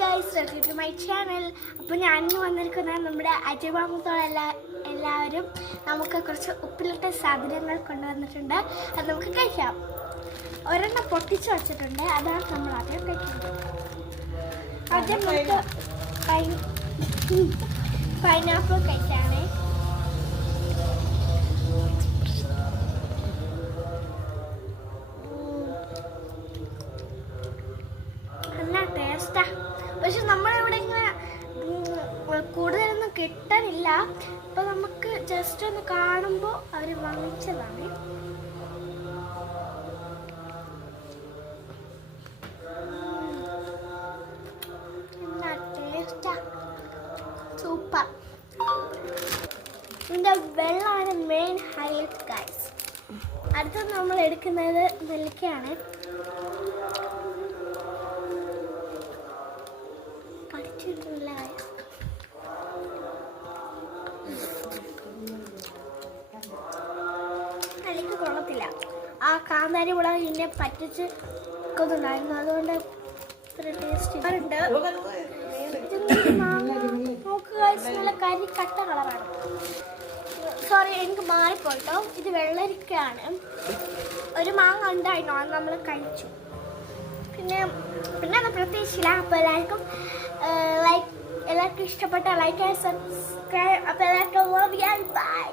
Guys, welcome to my channel. അപ്പോൾ ഞാനിന്ന് വന്നിരിക്കുന്നത് നമ്മുടെ അജയമാമത്തോടെ എല്ലാവരും നമുക്ക് കുറച്ച് ഉപ്പിലിട്ട സാധനങ്ങൾ കൊണ്ടുവന്നിട്ടുണ്ട്. അത് നമുക്ക് കഴിക്കാം. ഒരെണ്ണം പൊട്ടിച്ച് വെച്ചിട്ടുണ്ട്, അതാണ് നമ്മൾ ആദ്യം കഴിക്കുന്നത്. ആദ്യം നമുക്ക് പൈനാപ്പിൾ കഴിക്കാണേ. നല്ല ടേസ്റ്റാ. പക്ഷെ നമ്മളിവിടെ ഇങ്ങനെ കൂടുതലൊന്നും കിട്ടാനില്ല. അപ്പൊ നമുക്ക് ജസ്റ്റ് ഒന്ന് കാണുമ്പോൾ അവർ വാങ്ങിച്ചതാണ്. സൂപ്പർ. ഇതിന്റെ വെള്ളമാണ് മെയിൻ ഹൈലൈറ്റ് ഗൈസ്. അടുത്ത നമ്മൾ എടുക്കുന്നത് നെല്ലിക്കയാണ്. നെല്ലിക്ക കൊള്ളത്തില്ല. ആ കാന്താരി മുളക് ഇതിനെ പറ്റിച്ച് കൊന്നുണ്ടായിരുന്നു, അതുകൊണ്ട് ഇത്ര ടേസ്റ്റ് ഉണ്ട്. നല്ല കരി കട്ട കളറാണ്. സോറി, എനിക്ക് മാറിപ്പോയിട്ടോ. ഇത് വെള്ളരിക്കയാണ്. ഒരു മാങ്ങ ഉണ്ടായിരുന്നു, അത് നമ്മൾ കഴിച്ചു. പിന്നെ അത് പ്രത്യേകിച്ചില്ല. അപ്പോൾ എല്ലാവർക്കും ഇഷ്ടപ്പെട്ട ലൈക്ക് ആൻഡ് സബ്സ്ക്രൈബ്. അപ്പോൾ എല്ലാവർക്കും ബൈ.